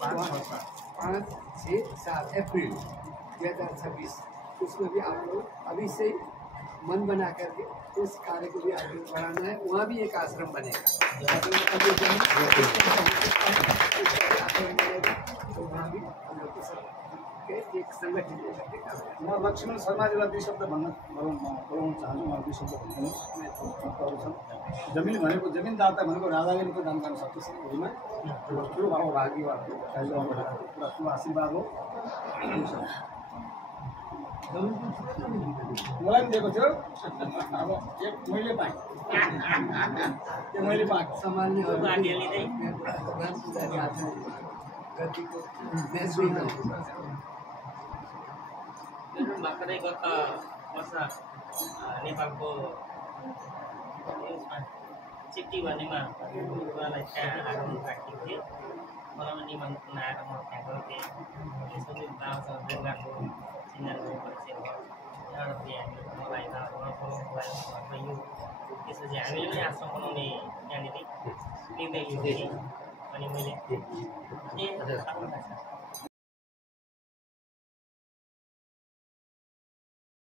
5-6-7 अप्रैल 2026 उसमें भी आप लोग अभी से मन बना करके उस कार्य को भी आगे बढ़ाना है। वहाँ भी एक आश्रम बनेगा, आश्रम बनेगा तो वहाँ भी हम लोग को सब एक संगठन लेकर म लक्ष्मण शर्माजीलाई 2 शब्द भन्न बोलाउन चाहन्छु। मलाई 2 शब्द भन्नुहोस्। जमिन भनेको जमिनदाता भनेको राजाको दान गर्न सक्छ भूमिमा ठुलो भाव भाग्यवानको पुरा ठुलो आशीर्वाद हो। मलाई पनि दिएको थियो, अब एक मैले पाएँ, त्यो मैले पाएको सम्हाल्ने भर्खरै गत वर्ष नेपालको चिट्ठी भन्नेमा उहाँलाई त्यहाँ आगमन राखिएको थियो। मलाई पनि निमन्त्रण आएर म त्यहाँ गएको थिएँ। यसो चाहिँ बाबासँग जोगाको चिनाको परिचय भयो। त्यहाँबाट फेरि हामी मलाई बोलाउनु भयो घरमा यो त्यसपछि हामीले पनि आश्रम बनाउने त्यहाँनिर निर्णय लिएको थिएँ। अनि मैले